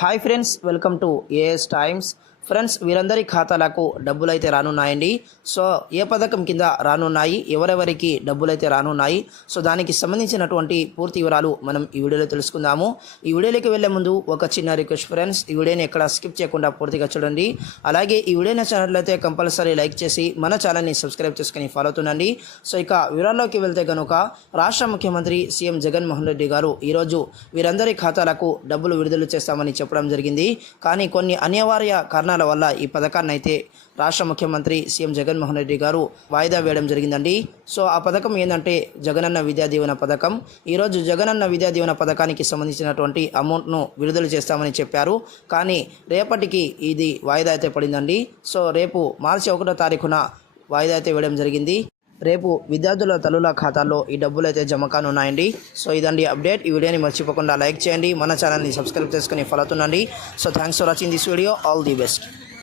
Hi friends, welcome to AS Times. Friends, వీరందరి ఖాతాలకు డబ్బులు అయితే రానున్నాయండి. సో ఏ పథకం కింద రానున్నాయి, ఎవరెవరికి డబ్బులు అయితే రానున్నాయి, సో దానికి సంబంధించినటువంటి పూర్తి వివరాలు మనం ఈ వీడియోలో తెలుసుకుందాము. ఈ వీడియోలోకి వెళ్ళే ముందు ఒక చిన్న రిక్వెస్ట్ ఫ్రెండ్స్, ఈ వీడియోని ఎక్కడ స్కిప్ చేయకుండా పూర్తిగా చూడండి. అలాగే ఈ వీడియో నచ్చినట్లయితే కంపల్సరీ లైక్ చేసి మన ఛానల్ని సబ్స్క్రైబ్ చేసుకుని ఫాలో అవుతుండండి. సో ఇక వివరాల్లోకి వెళ్తే కనుక రాష్ట్ర ముఖ్యమంత్రి సీఎం జగన్మోహన్ రెడ్డి గారు ఈరోజు వీరందరి ఖాతాలకు డబ్బులు విడుదల చేస్తామని చెప్పడం జరిగింది. కానీ కొన్ని అనివార్య కారణాల వల్ల ఈ పథకాన్ని అయితే రాష్ట్ర ముఖ్యమంత్రి సీఎం జగన్మోహన్ రెడ్డి గారు వాయిదా వేయడం జరిగిందండి. సో ఆ పథకం ఏంటంటే జగనన్న విద్యా దీవెన పథకం. ఈరోజు జగనన్న విద్యా దీవెన పథకానికి సంబంధించినటువంటి అమౌంట్ను విడుదల చేస్తామని చెప్పారు. కానీ రేపటికి ఇది వాయిదా అయితే పడిందండి. సో రేపు మార్చి 1వ తారీఖున వాయిదా అయితే వేయడం జరిగింది. రేపు విద్యార్థుల తల్లుల ఖాతాల్లో ఈ డబ్బులు అయితే జమ కానున్నాయండి. సో ఇదండి అప్డేట్. ఈ వీడియోని మర్చిపోకుండా లైక్ చేయండి, మన ఛానల్ని సబ్స్క్రైబ్ చేసుకుని ఫాలో అవుతుండండి. So thanks for watching this video. All the best.